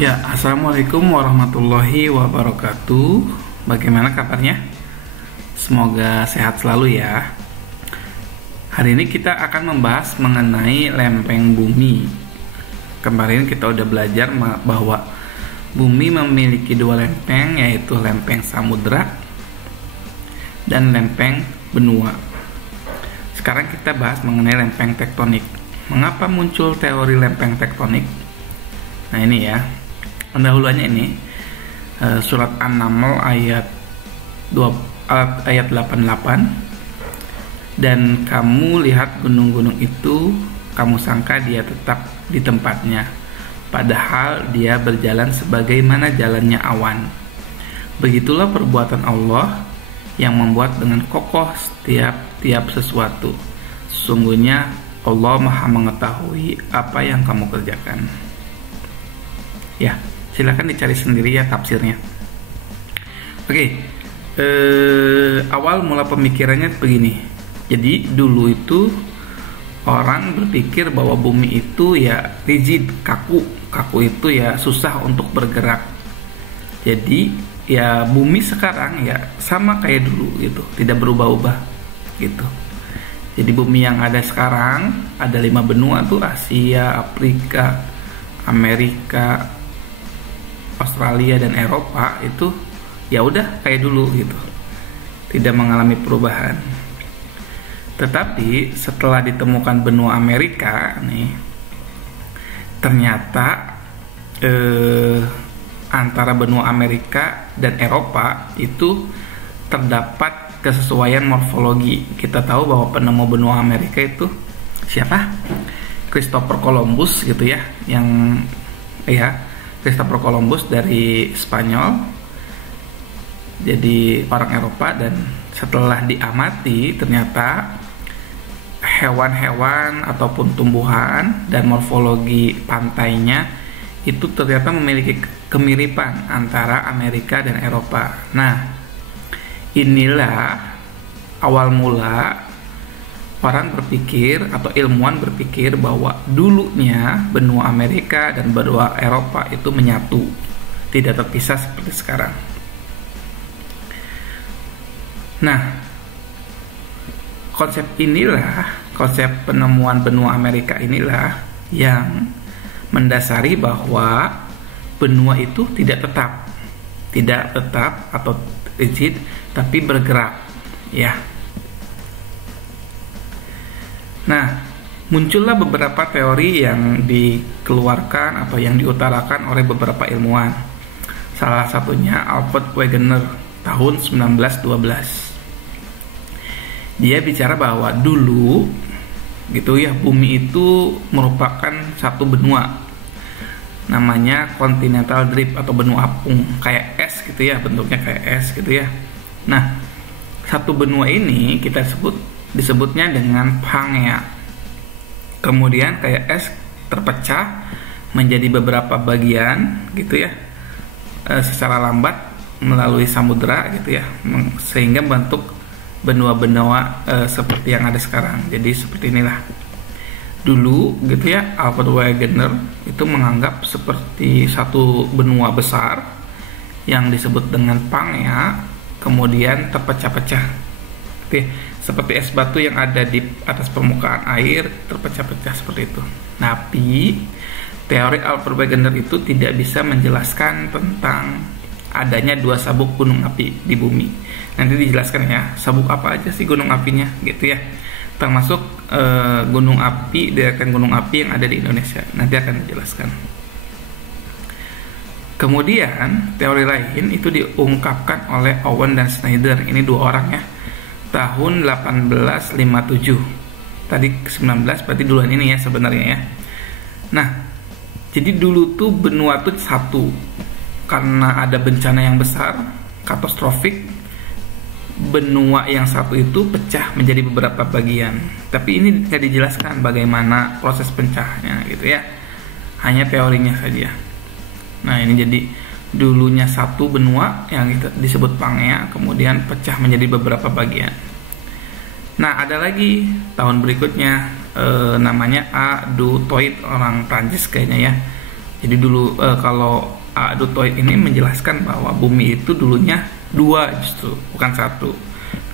Ya, assalamualaikum warahmatullahi wabarakatuh. Bagaimana kabarnya? Semoga sehat selalu ya. Hari ini kita akan membahas mengenai lempeng bumi. Kemarin kita udah belajar bahwa bumi memiliki dua lempeng, yaitu lempeng samudra dan lempeng benua. Sekarang kita bahas mengenai lempeng tektonik. Mengapa muncul teori lempeng tektonik? Nah ini ya, pendahuluannya ini surat An-Naml ayat 88. Dan kamu lihat gunung-gunung itu, kamu sangka dia tetap di tempatnya, padahal dia berjalan sebagaimana jalannya awan. Begitulah perbuatan Allah yang membuat dengan kokoh setiap sesuatu. Sesungguhnya Allah Maha mengetahui apa yang kamu kerjakan. Ya, silakan dicari sendiri ya tafsirnya. Oke, awal mula pemikirannya begini. Jadi dulu itu orang berpikir bahwa bumi itu ya rigid, kaku itu ya susah untuk bergerak. Jadi ya bumi sekarang ya sama kayak dulu gitu, tidak berubah-ubah gitu. Jadi bumi yang ada sekarang ada 5 benua tuh, Asia, Afrika, Amerika, Australia dan Eropa, itu ya udah kayak dulu gitu, tidak mengalami perubahan. Tetapi setelah ditemukan benua Amerika nih, ternyata antara benua Amerika dan Eropa itu terdapat kesesuaian morfologi. Kita tahu bahwa penemu benua Amerika itu siapa? Christopher Columbus gitu ya, yang Christopher Columbus dari Spanyol, jadi orang Eropa. Dan setelah diamati ternyata hewan-hewan ataupun tumbuhan dan morfologi pantainya itu ternyata memiliki kemiripan antara Amerika dan Eropa. Nah, inilah awal mula orang berpikir atau ilmuwan berpikir bahwa dulunya benua Amerika dan benua Eropa itu menyatu, tidak terpisah seperti sekarang. Nah, konsep penemuan benua Amerika inilah yang mendasari bahwa benua itu tidak tetap atau rigid, tapi bergerak ya. Nah, muncullah beberapa teori yang dikeluarkan atau yang diutarakan oleh beberapa ilmuwan. Salah satunya Albert Wegener tahun 1912. Dia bicara bahwa dulu gitu ya, bumi itu merupakan satu benua, namanya continental drift atau benua apung, kayak es gitu ya, bentuknya kayak es gitu ya. Nah, satu benua ini kita disebutnya dengan Pangea. Kemudian kayak es terpecah menjadi beberapa bagian gitu ya, secara lambat melalui samudra gitu ya, sehingga bentuk benua-benua seperti yang ada sekarang. Jadi seperti inilah. Dulu gitu ya, Albert Wegener itu menganggap seperti satu benua besar yang disebut dengan Pangea, kemudian terpecah-pecah. Oke, seperti es batu yang ada di atas permukaan air terpecah-pecah seperti itu. Tapi teori Albert Wegener itu tidak bisa menjelaskan tentang adanya 2 sabuk gunung api di bumi. Nanti dijelaskan ya, sabuk apa aja sih gunung apinya gitu ya, termasuk gunung api, deretan gunung api yang ada di Indonesia. Nanti akan dijelaskan. Kemudian teori lain itu diungkapkan oleh Owen dan Schneider. Ini 2 orang ya, tahun 1857. Tadi 19 berarti duluan ini ya sebenarnya ya. Nah, jadi dulu tuh benua tuh satu, karena ada bencana yang besar, katastrofik. Benua yang satu itu pecah menjadi beberapa bagian. Tapi ini tidak dijelaskan bagaimana proses pecahnya gitu ya, hanya teorinya saja. Nah, ini jadi dulunya satu benua yang disebut Pangea, kemudian pecah menjadi beberapa bagian. Nah, ada lagi tahun berikutnya namanya A. du Toit, orang Prancis kayaknya ya. Jadi dulu kalau Du Toit ini menjelaskan bahwa bumi itu dulunya dua, justru bukan satu,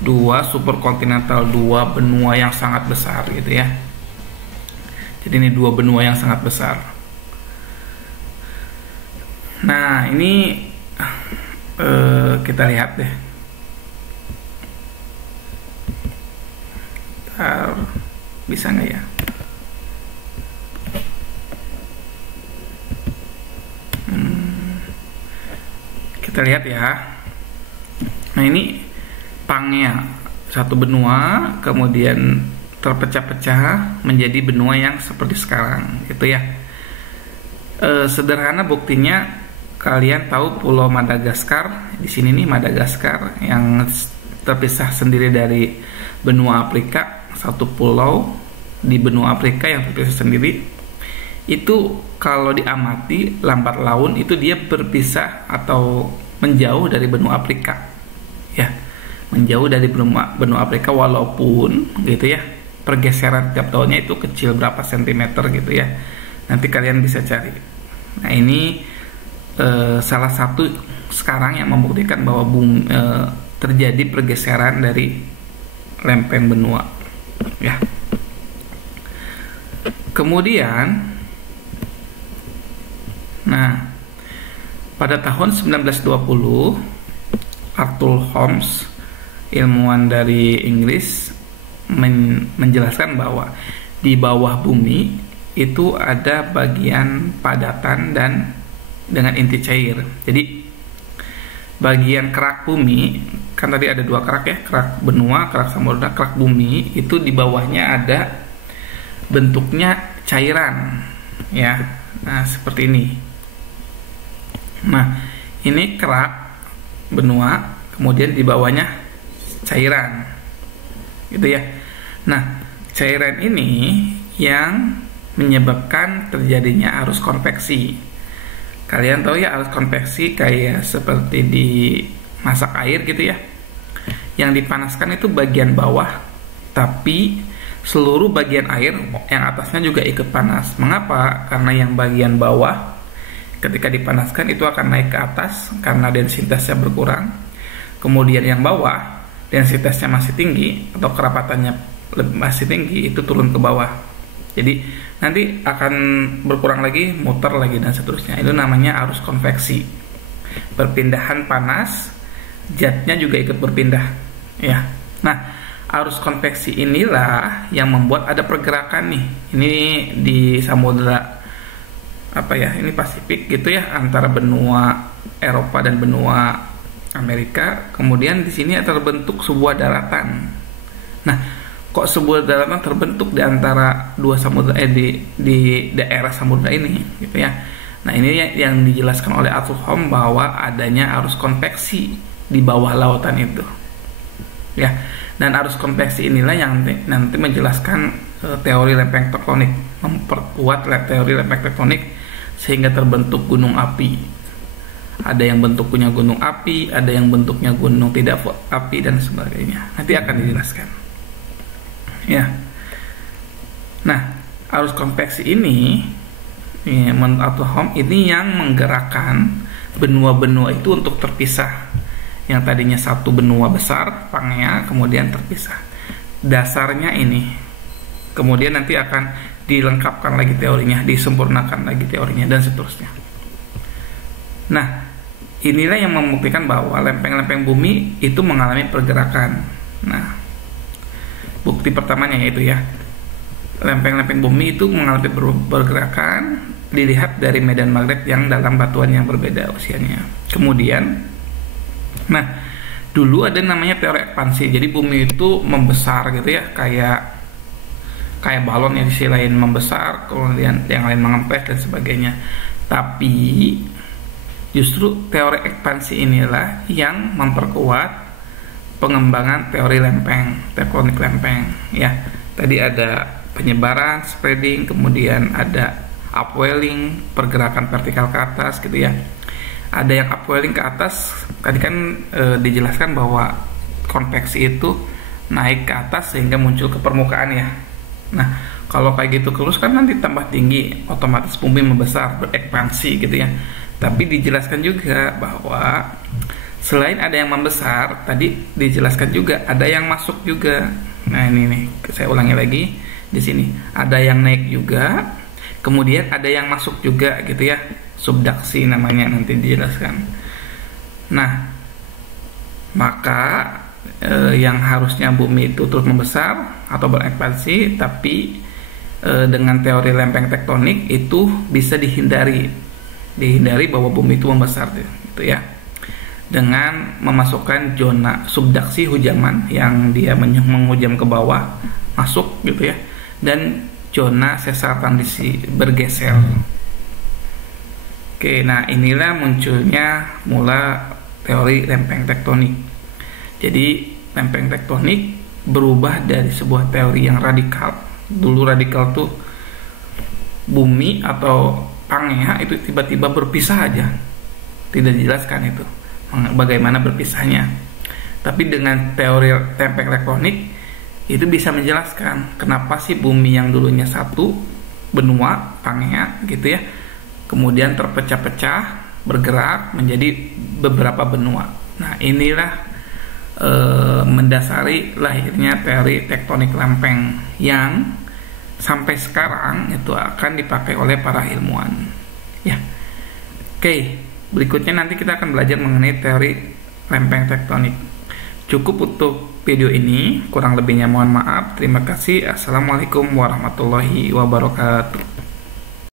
dua superkontinental, dua benua yang sangat besar gitu ya. Jadi ini dua benua yang sangat besar. Nah ini kita lihat deh. Bisa nggak ya? Kita lihat ya. Nah ini Pangea, satu benua kemudian terpecah-pecah menjadi benua yang seperti sekarang gitu ya. Sederhana buktinya, kalian tahu Pulau Madagaskar. Di sini nih Madagaskar yang terpisah sendiri dari benua Afrika, satu pulau di benua Afrika yang terpisah sendiri. Itu kalau diamati lambat laun itu dia berpisah atau menjauh dari benua Afrika ya, menjauh dari benua Afrika, walaupun gitu ya pergeseran tiap tahunnya itu kecil berapa sentimeter gitu ya, nanti kalian bisa cari. Nah ini salah satu sekarang yang membuktikan bahwa terjadi pergeseran dari lempeng benua ya. Kemudian pada tahun 1920 Arthur Holmes, ilmuwan dari Inggris, menjelaskan bahwa di bawah bumi itu ada bagian padatan dan dengan inti cair. Jadi bagian kerak bumi, kan tadi ada dua kerak ya, kerak benua, kerak samudra, kerak bumi, itu di bawahnya ada bentuknya cairan ya. Nah seperti ini. Nah ini kerak benua, kemudian di bawahnya cairan gitu ya. Nah cairan ini yang menyebabkan terjadinya arus konveksi. Kalian tahu ya arus konveksi kayak seperti di masak air gitu ya, yang dipanaskan itu bagian bawah, tapi seluruh bagian air yang atasnya juga ikut panas. Mengapa? Karena yang bagian bawah ketika dipanaskan itu akan naik ke atas karena densitasnya berkurang. Kemudian yang bawah densitasnya masih tinggi atau kerapatannya masih tinggi, itu turun ke bawah. Jadi nanti akan berkurang lagi, muter lagi dan seterusnya. Itu namanya arus konveksi. Perpindahan panas, zatnya juga ikut berpindah ya. Nah arus konveksi inilah yang membuat ada pergerakan nih. Ini di samudra ini Pasifik gitu ya, antara benua Eropa dan benua Amerika. Kemudian di sini terbentuk sebuah daratan. Nah kok sebuah daratan terbentuk di antara dua samudra di daerah samudra ini gitu ya. Nah ini yang dijelaskan oleh Arthur Holmes bahwa adanya arus konveksi di bawah lautan itu ya. Dan arus konveksi inilah yang nanti menjelaskan teori lempeng tektonik, memperkuat teori lempeng tektonik sehingga terbentuk gunung api. Ada yang bentuknya gunung api, ada yang bentuknya gunung tidak api dan sebagainya. Nanti akan dijelaskan ya. Nah arus konveksi ini menurut Arthur Holmes ini yang menggerakkan benua-benua itu untuk terpisah. Yang tadinya satu benua besar Pangea kemudian terpisah. Dasarnya ini. Kemudian nanti akan dilengkapkan lagi teorinya, disempurnakan lagi teorinya dan seterusnya. Nah inilah yang membuktikan bahwa lempeng-lempeng bumi itu mengalami pergerakan. Nah bukti pertamanya yaitu ya, lempeng-lempeng bumi itu mengalami pergerakan dilihat dari medan magnet yang dalam batuan yang berbeda usianya. Kemudian dulu ada namanya teori ekspansi. Jadi bumi itu membesar gitu ya, kayak balon yang sisi lain membesar, kemudian yang lain mengempes dan sebagainya. Tapi justru teori ekspansi inilah yang memperkuat pengembangan teori lempeng, tektonik lempeng ya. Tadi ada penyebaran, spreading, kemudian ada upwelling, pergerakan vertikal ke atas gitu ya. Ada yang upwelling ke atas, tadi kan dijelaskan bahwa konveksi itu naik ke atas sehingga muncul ke permukaan ya. Nah Kalau kayak gitu terus kan nanti tambah tinggi, otomatis bumi membesar, berekspansi gitu ya. Tapi dijelaskan juga bahwa selain ada yang membesar, tadi dijelaskan juga ada yang masuk juga. Nah ini nih, saya ulangi lagi di sini. Ada yang naik juga, kemudian ada yang masuk juga gitu ya. Subduksi namanya, nanti dijelaskan. Nah, maka yang harusnya bumi itu terus membesar atau berekspansi, tapi dengan teori lempeng tektonik itu bisa dihindari bahwa bumi itu membesar gitu ya, dengan memasukkan zona subduksi hujaman yang dia menghujam ke bawah masuk gitu ya, dan zona sesar transisi bergeser. Oke, nah inilah munculnya mula teori lempeng tektonik. Jadi lempeng tektonik berubah dari sebuah teori yang radikal. Dulu radikal tuh bumi atau Pangea itu tiba-tiba berpisah aja, tidak dijelaskan itu bagaimana berpisahnya. Tapi dengan teori lempeng tektonik itu bisa menjelaskan kenapa sih bumi yang dulunya satu benua Pangea gitu ya, kemudian terpecah-pecah bergerak menjadi beberapa benua. Nah inilah mendasari lahirnya teori tektonik lempeng yang sampai sekarang itu akan dipakai oleh para ilmuwan ya. Oke, berikutnya nanti kita akan belajar mengenai teori lempeng tektonik. Cukup untuk video ini, kurang lebihnya mohon maaf. Terima kasih. Assalamualaikum warahmatullahi wabarakatuh.